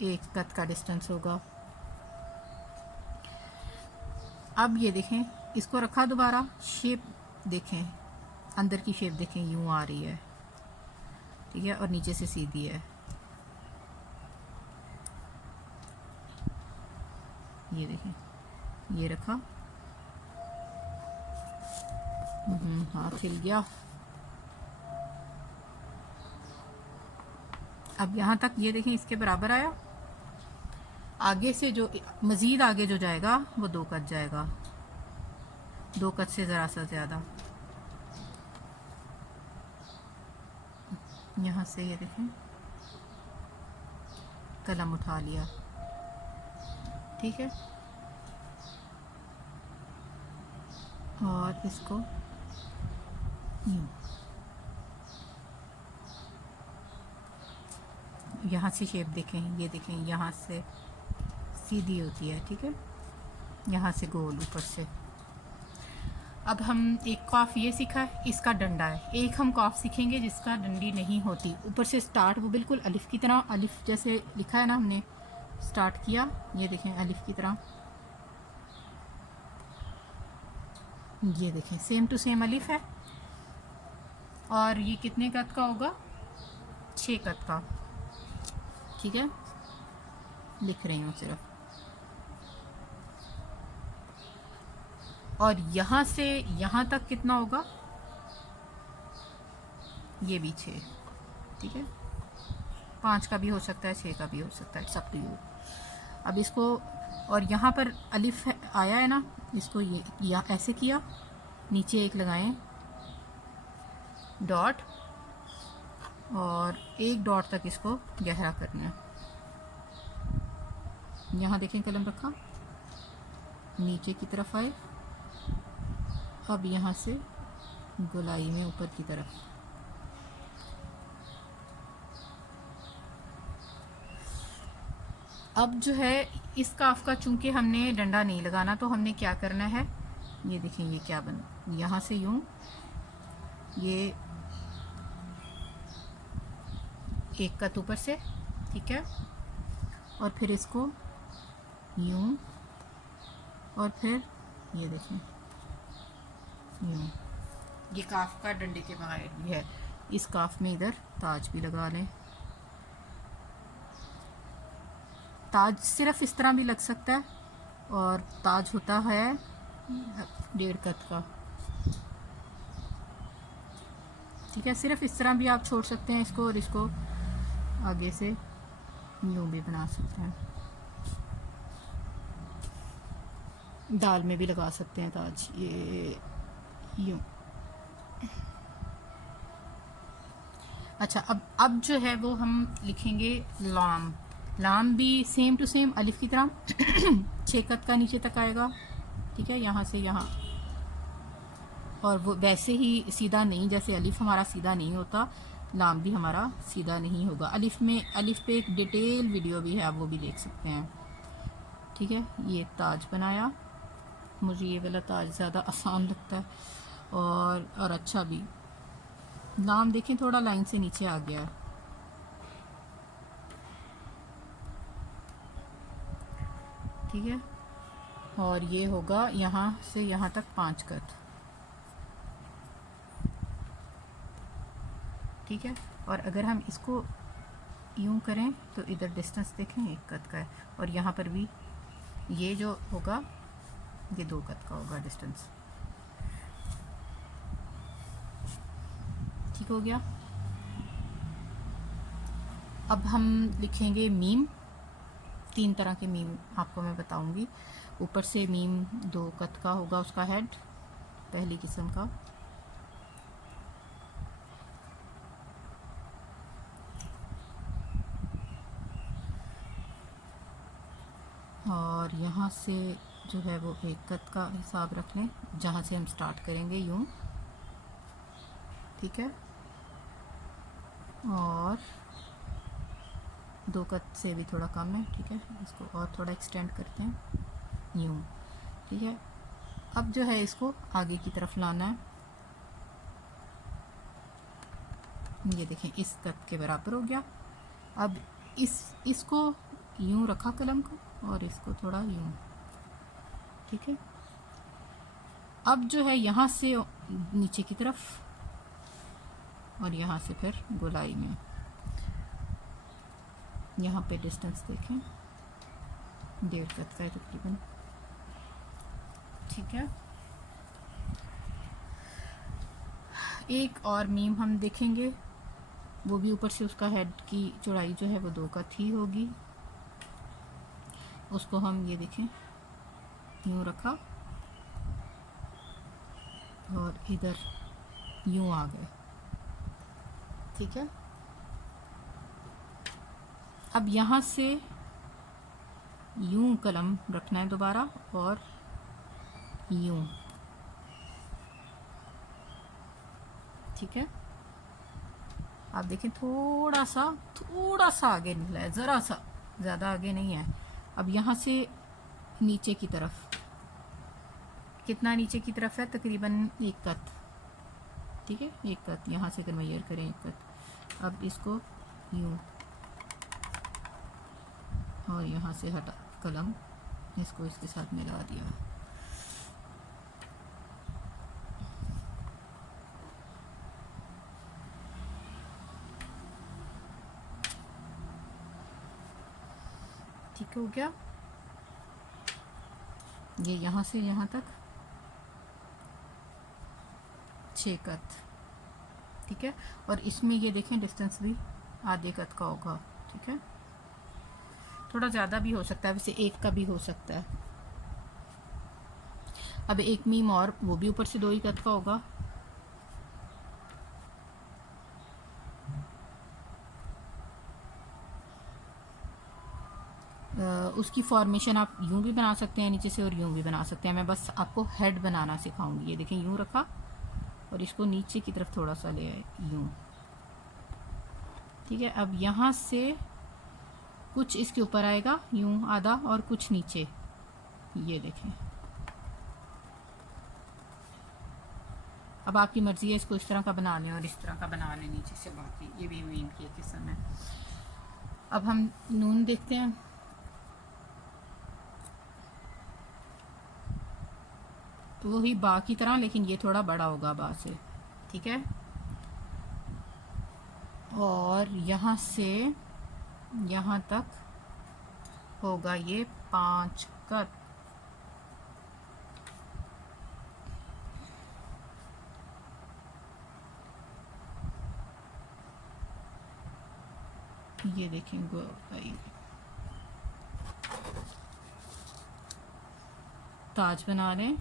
1 कत का डिस्टेंस होगा। अब ये देखें, इसको रखा दोबारा, शेप देखें, अंदर की शेप देखें, यूँ आ रही है, ठीक है, और नीचे से सीधी है। ये देखें, ये रखा, हाथ हिल गया। अब यहाँ तक ये देखें इसके बराबर आया। आगे से जो मज़ीद आगे जो जाएगा वो 2 कत जाएगा, 2 कत से ज़रा सा ज़्यादा। यहाँ से ये देखें, कलम उठा लिया, ठीक है, और इसको यूँ यहाँ से शेप देखें, ये देखें, यहाँ से सीधी होती है, ठीक है, यहाँ से गोल ऊपर से। अब हम एक कॉफ ये सीखा है, इसका डंडा है। एक हम कॉफ सीखेंगे जिसका डंडी नहीं होती, ऊपर से स्टार्ट वो बिल्कुल अलिफ की तरह, अलिफ जैसे लिखा है ना हमने, स्टार्ट किया, ये देखें अलिफ की तरह, ये देखें सेम टू सेम अलिफ है। और ये कितने कत का होगा? 6 कत का, ठीक है, लिख रही हूँ सिर्फ। और यहाँ से यहाँ तक कितना होगा? ये भी 6, ठीक है, 5 का भी हो सकता है, 6 का भी हो सकता है, सब टू यू। अब इसको, और यहाँ पर अलिफ आया है ना, इसको ये या ऐसे किया, नीचे एक लगाएं डॉट, और 1 डॉट तक इसको गहरा करना है। यहाँ देखें कलम रखा, नीचे की तरफ आए, अब यहाँ से गोलाई में ऊपर की तरफ, अब जो है इस काफ का चूंकि हमने डंडा नहीं लगाना, तो हमने क्या करना है, ये देखें ये क्या बन, यहाँ से यूं, ये 1 कत ऊपर से, ठीक है, और फिर इसको यूं, और फिर ये देखें यूं, ये काफ का डंडे के बाहर भी है। इस काफ में इधर ताज भी लगा लें। ताज सिर्फ इस तरह भी लग सकता है, और ताज होता है 1.5 कत का, ठीक है। सिर्फ इस तरह भी आप छोड़ सकते हैं इसको, और इसको आगे से यूं भी बना सकते हैं। दाल में भी लगा सकते हैं ताज, ये यूं। अच्छा, अब जो है वो हम लिखेंगे लाम। लाम भी सेम टू सेम अलिफ की तरह 6 कत का नीचे तक आएगा, ठीक है, यहाँ से यहाँ, और वो वैसे ही सीधा नहीं, जैसे अलिफ हमारा सीधा नहीं होता, लाम भी हमारा सीधा नहीं होगा। अलिफ में, अलिफ पे एक डिटेल वीडियो भी है, आप वो भी देख सकते हैं, ठीक है। ये ताज बनाया, मुझे ये वाला ताज ज़्यादा आसान लगता है, और अच्छा भी। लाम देखें थोड़ा लाइन से नीचे आ गया है, ठीक है, और ये होगा यहाँ से यहाँ तक 5 कत, ठीक है। और अगर हम इसको यूं करें तो इधर डिस्टेंस देखें 1 कत का है, और यहाँ पर भी ये जो होगा ये 2 कत का होगा डिस्टेंस, ठीक हो गया। अब हम लिखेंगे मीम। 3 तरह के मीम आपको मैं बताऊंगी। ऊपर से मीम 2 कत का होगा, उसका हेड पहली किस्म का। और यहाँ से जो है वो 1 कत का हिसाब रख लें, जहाँ से हम स्टार्ट करेंगे यूँ, ठीक है। और 2 कत से भी थोड़ा कम है, ठीक है। इसको और थोड़ा एक्सटेंड करते हैं यूँ, ठीक है। अब जो है इसको आगे की तरफ लाना है। ये देखें इस कत के बराबर हो गया। अब इसको यूँ रखा कलम को और इसको थोड़ा यूँ, ठीक है। अब जो है यहाँ से नीचे की तरफ और यहाँ से फिर गोलाई में, यहाँ पे डिस्टेंस देखें 1.5 कत का है तकरीबन, ठीक है। एक और मीम हम देखेंगे, वो भी ऊपर से उसका हेड की चौड़ाई जो है वो 2 कत ही होगी। उसको हम ये देखें यूँ रखा और इधर यूँ आ गए, ठीक है। अब यहाँ से यूँ कलम रखना है दोबारा और यूँ, ठीक है। आप देखें थोड़ा सा आगे निकला है, ज़रा सा, ज़्यादा आगे नहीं है। अब यहाँ से नीचे की तरफ, कितना नीचे की तरफ है, तकरीबन 1 कत, ठीक है। 1 कत यहाँ से अगर मेजर करें 1 कत। अब इसको यूँ और यहाँ से हटा कलम, इसको इसके साथ मिला दिया। ठीक हो गया। ये यहाँ से यहाँ तक 6 कत, ठीक है। और इसमें ये देखें डिस्टेंस भी आधे कत का होगा, ठीक है। थोड़ा ज़्यादा भी हो सकता है, वैसे 1 का भी हो सकता है। अब एक मीम और, वो भी ऊपर से 2 ही कत का होगा। उसकी फॉर्मेशन आप यूं भी बना सकते हैं नीचे से और यूं भी बना सकते हैं। मैं बस आपको हेड बनाना सिखाऊंगी। ये देखें यूं रखा और इसको नीचे की तरफ थोड़ा सा ले आए यूं, ठीक है। अब यहाँ से कुछ इसके ऊपर आएगा यूं आधा और कुछ नीचे, ये देखें। अब आपकी मर्जी है, इसको इस तरह का बना लें और इस तरह का बना लें नीचे से बाकी। ये भी मीम की एक किस्म है। अब हम नून देखते हैं। तो वही बा की तरह, लेकिन ये थोड़ा बड़ा होगा बा से, ठीक है। और यहाँ से यहाँ तक होगा ये 5 कत, ये देखेंगे ताज बना लें।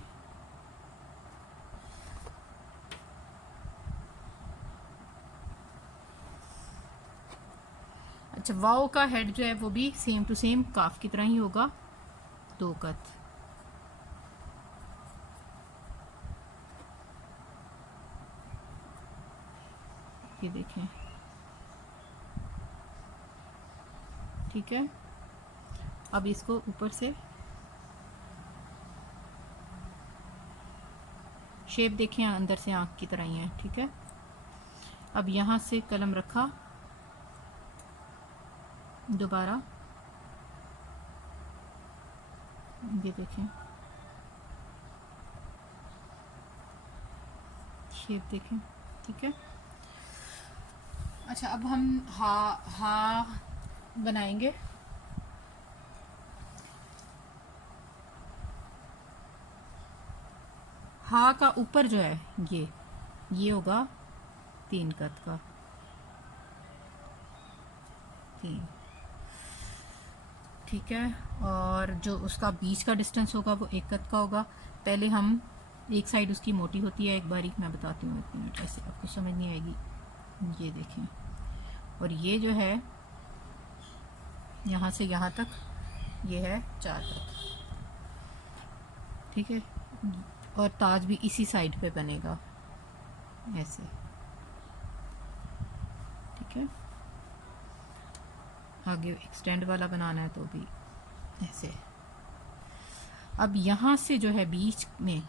अच्छा, वाओ का हेड जो है वो भी सेम टू सेम काफ की तरह ही होगा, 2 कत। ये देखें, ठीक है। अब इसको ऊपर से शेप देखें, अंदर से आँख की तरह ही है, ठीक है। अब यहाँ से कलम रखा दोबारा, ये देखें शेप देखें, ठीक है। अच्छा, अब हम हा बनाएंगे। हा का ऊपर जो है ये होगा 3 कत का, 3, ठीक है। और जो उसका बीच का डिस्टेंस होगा वो 1 कत का होगा। पहले हम एक साइड उसकी मोटी होती है, एक बारीक मैं बताती हूँ, 1 मिनट, ऐसे आपको समझ नहीं आएगी। ये देखें, और ये जो है यहाँ से यहाँ तक ये है 4 कत, ठीक है। और ताज भी इसी साइड पे बनेगा ऐसे, ठीक है। आगे एक्सटेंड वाला बनाना है तो भी ऐसे। अब यहाँ से जो है बीच में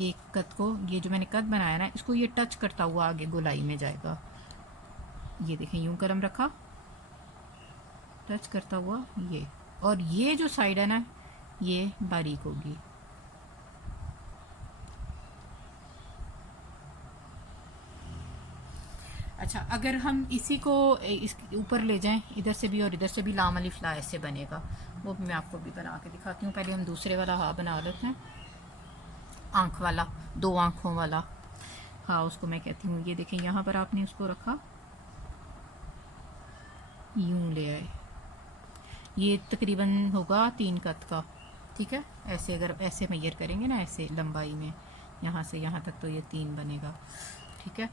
1 कत को, ये जो मैंने कत बनाया ना, इसको ये टच करता हुआ आगे गोलाई में जाएगा। ये देखें, यूं कलम रखा, टच करता हुआ ये, और ये जो साइड है ना ये बारीक होगी। अच्छा, अगर हम इसी को इस ऊपर ले जाएं, इधर से भी और इधर से भी लाम अलिफ ला ऐसे बनेगा, वो भी मैं आपको भी बना के दिखाती हूँ। पहले हम दूसरे वाला हा बना लेते हैं, आँख वाला, 2 आँखों वाला हा उसको मैं कहती हूँ। ये देखें, यहाँ पर आपने उसको रखा, यूं ले आए, ये तकरीबन होगा 3 कत का, ठीक है। ऐसे अगर ऐसे मैयर करेंगे ना, ऐसे लंबाई में यहाँ से यहाँ तक, तो ये 3 बनेगा, ठीक है।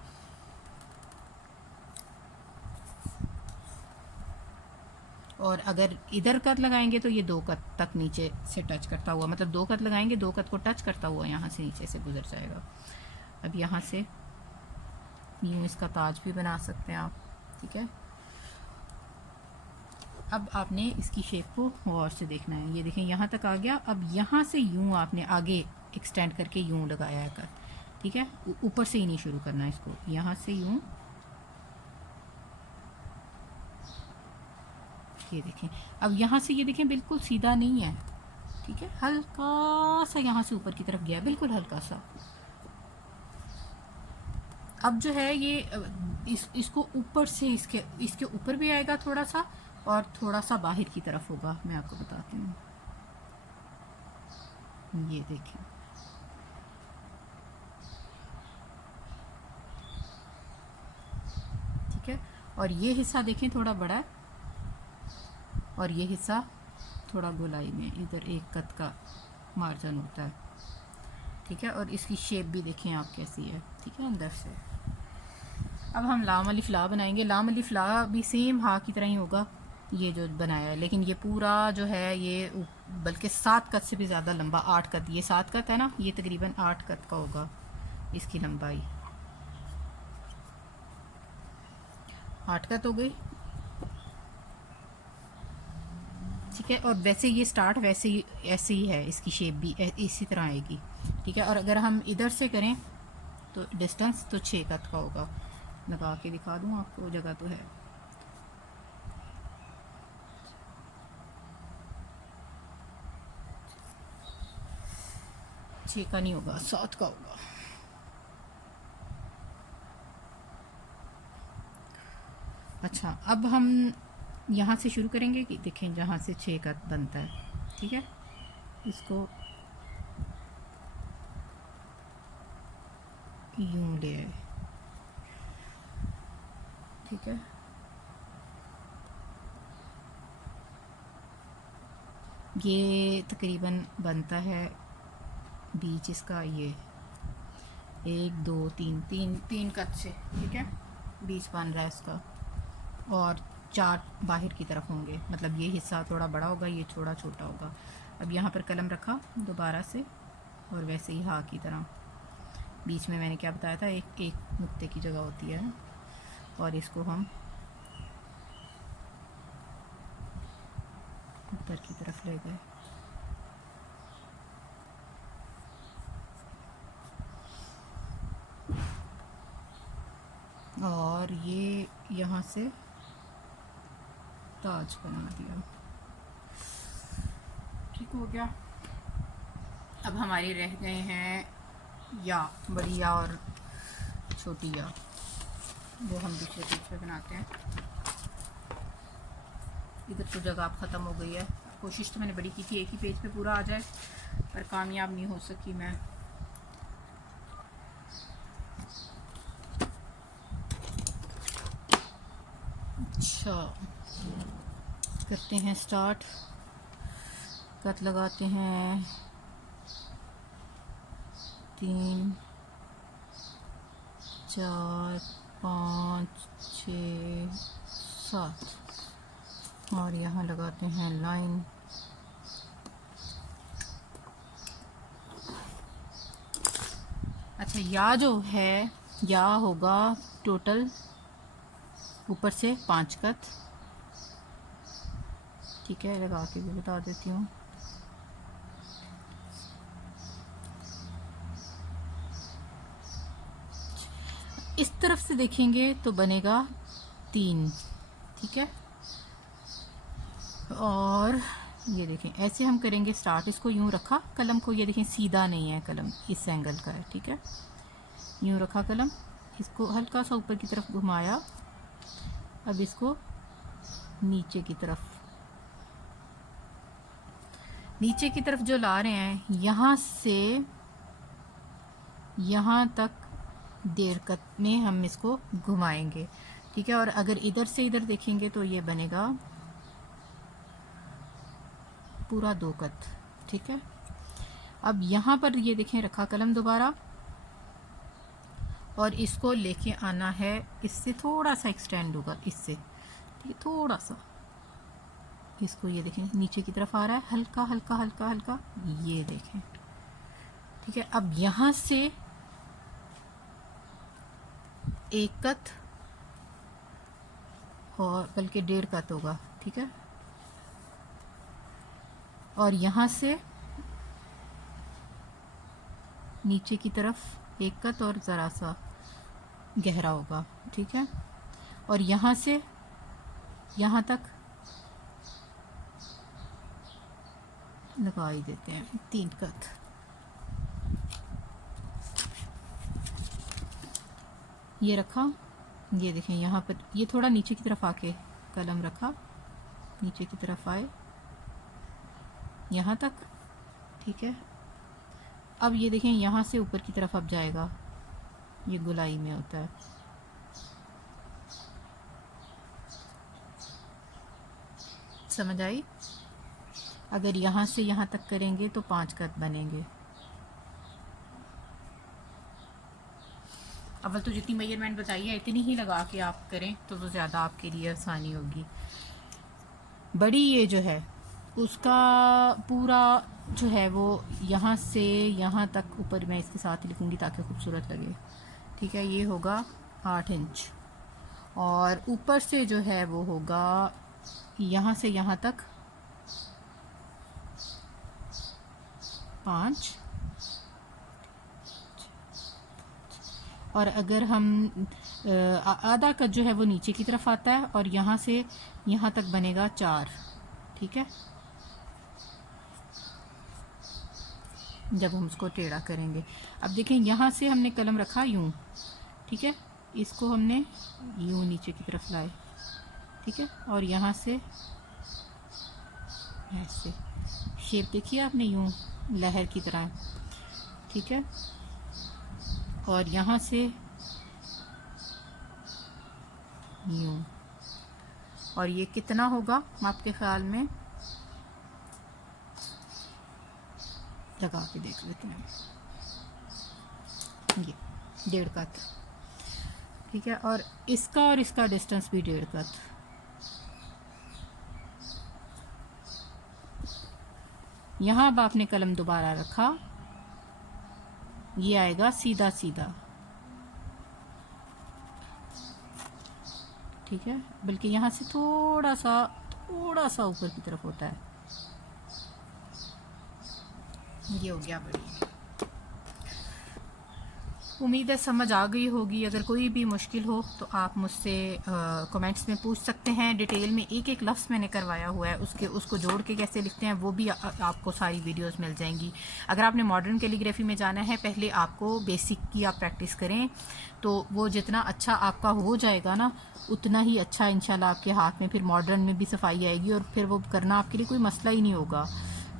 और अगर इधर कत लगाएंगे तो ये 2 कत तक नीचे से टच करता हुआ, मतलब 2 कत लगाएंगे, 2 कत को टच करता हुआ यहाँ से नीचे से गुजर जाएगा। अब यहाँ से यूँ इसका ताज भी बना सकते हैं आप, ठीक है। अब आपने इसकी शेप को गौर से देखना है। ये देखें, यहाँ तक आ गया। अब यहाँ से यूँ आपने आगे एक्सटेंड करके यूँ लगाया है कर, ठीक है। ऊपर से ही नहीं शुरू करना है इसको, यहाँ से यूँ, ये देखें। अब यहाँ से ये देखें, बिल्कुल सीधा नहीं है, ठीक है, हल्का सा यहाँ से ऊपर की तरफ गया, बिल्कुल हल्का सा। अब जो है ये इसको ऊपर से इसके ऊपर भी आएगा थोड़ा सा, और थोड़ा सा बाहर की तरफ होगा, मैं आपको बताती हूँ। ये देखें, ठीक है। और ये हिस्सा देखें थोड़ा बड़ा है, और ये हिस्सा थोड़ा गोलाई में, इधर 1 कत का मार्जिन होता है, ठीक है। और इसकी शेप भी देखें आप कैसी है, ठीक है, अंदर से। अब हम लाम अलिफ ला बनाएंगे। लाम अलिफ ला भी सेम हा की तरह ही होगा, ये जो बनाया है, लेकिन ये पूरा जो है ये बल्कि 7 कत से भी ज़्यादा लंबा, 8 कत, ये 7 कत है ना, ये तकरीबन 8 कत का होगा इसकी लंबाई, 8 कत हो गई, ठीक है। और वैसे ये स्टार्ट वैसे ही ऐसे ही है, इसकी शेप भी इसी तरह आएगी, ठीक है। और अगर हम इधर से करें तो डिस्टेंस तो 6 कत का होगा। लगा के दिखा दूँ आपको, जगह तो है। छः का नहीं होगा, 7 का होगा। अच्छा, अब हम यहाँ से शुरू करेंगे कि देखें जहाँ से 6 का बनता है, ठीक है। इसको यूँ ले आए, ठीक है। ये तकरीबन बनता है बीच इसका, ये 1 2 3 3 कत से, ठीक है, बीच बन रहा है इसका। और 4 बाहर की तरफ होंगे, मतलब ये हिस्सा थोड़ा बड़ा होगा, ये थोड़ा छोटा होगा। अब यहाँ पर कलम रखा दोबारा से, और वैसे ही हा की तरह बीच में मैंने क्या बताया था, एक नुक्ते की जगह होती है, और इसको हम ऊपर की तरफ ले गए। और ये यहाँ से ताज बना दिया, ठीक हो गया। अब हमारी रह गए हैं या, बड़ी या और छोटी या, वो हम दूसरे पेज पे बनाते हैं। इधर तो जगह आप ख़त्म हो गई है। कोशिश तो मैंने बड़ी की थी एक ही पेज पे पूरा आ जाए, पर कामयाब नहीं हो सकी मैं। अच्छा, करते हैं स्टार्ट। कट लगाते हैं 3 4 5 6 7 और यहाँ लगाते हैं लाइन। अच्छा, या जो है या होगा टोटल ऊपर से 5 कत। ठीक है, लगा के भी बता देती हूँ। इस तरफ से देखेंगे तो बनेगा 3। ठीक है, और ये देखें ऐसे हम करेंगे स्टार्ट। इसको यूं रखा कलम को, ये देखें सीधा नहीं है कलम, इस एंगल का है। ठीक है, यूं रखा कलम, इसको हल्का सा ऊपर की तरफ घुमाया। अब इसको नीचे की तरफ जो ला रहे हैं, यहाँ से यहाँ तक 1.5 कत में हम इसको घुमाएंगे। ठीक है, और अगर इधर से इधर देखेंगे तो ये बनेगा पूरा 2 कत। ठीक है, अब यहाँ पर ये देखें रखा कलम दोबारा, और इसको लेके आना है, इससे थोड़ा सा एक्सटेंड होगा इससे। ठीक है, थोड़ा सा इसको ये देखें नीचे की तरफ आ रहा है, हल्का हल्का हल्का हल्का, ये देखें। ठीक है, अब यहाँ से 1 कत और बल्कि 1.5 कत होगा। ठीक है, और यहाँ से नीचे की तरफ 1 कत और ज़रा सा गहरा होगा। ठीक है, और यहाँ से यहाँ तक लगा ही देते हैं 3 कत। ये रखा, ये देखें यहाँ पर ये थोड़ा नीचे की तरफ आके कलम रखा, नीचे की तरफ आए यहाँ तक। ठीक है, अब ये देखें यहाँ से ऊपर की तरफ अब जाएगा, ये गुलाई में होता है। समझ आई? अगर यहाँ से यहाँ तक करेंगे तो 5 कत बनेंगे। अव्वल तो जितनी मेजरमेंट बताई है इतनी ही लगा के आप करें तो ज़्यादा आपके लिए आसानी होगी। बड़ी ये जो है उसका पूरा जो है वो यहाँ से यहाँ तक ऊपर मैं इसके साथ लिखूँगी ताकि खूबसूरत लगे। ठीक है, ये होगा 8 इंच, और ऊपर से जो है वो होगा यहाँ से यहाँ तक 5, और अगर हम आधा कट जो है वो नीचे की तरफ आता है, और यहाँ से यहाँ तक बनेगा 4। ठीक है, जब हम उसको टेढ़ा करेंगे। अब देखें यहाँ से हमने कलम रखा यूं। ठीक है, इसको हमने यूं नीचे की तरफ लाए। ठीक है, और यहाँ से ऐसे शेप देखिए आपने, यूं लहर की तरह। ठीक है, और यहाँ से यूं, और ये कितना होगा आपके ख्याल में? लगा के देख लेते हैं, ये 1.5 कत। ठीक है, और इसका डिस्टेंस भी 1.5 कत। यहाँ अब आपने कलम दोबारा रखा, ये आएगा सीधा सीधा। ठीक है, बल्कि यहाँ से थोड़ा सा ऊपर की तरफ होता है। ये हो गया बढ़िया। उम्मीद है समझ आ गई होगी। अगर कोई भी मुश्किल हो तो आप मुझसे कमेंट्स में पूछ सकते हैं। डिटेल में एक एक लफ्ज़ मैंने करवाया हुआ है, उसको जोड़ के कैसे लिखते हैं वो भी आपको सारी वीडियोस मिल जाएंगी। अगर आपने मॉडर्न कैलीग्राफी में जाना है, पहले आपको बेसिक की आप प्रैक्टिस करें, तो वो जितना अच्छा आपका हो जाएगा ना, उतना ही अच्छा इंशाल्लाह आपके हाथ में फिर मॉडर्न में भी सफाई आएगी, और फिर वो करना आपके लिए कोई मसला ही नहीं होगा।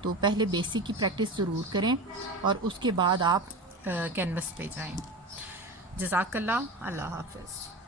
तो पहले बेसिक की प्रैक्टिस ज़रूर करें, और उसके बाद आप कैनवस पे जाएं। जज़ाकल्लाह, अल्लाह हाफ़िज़।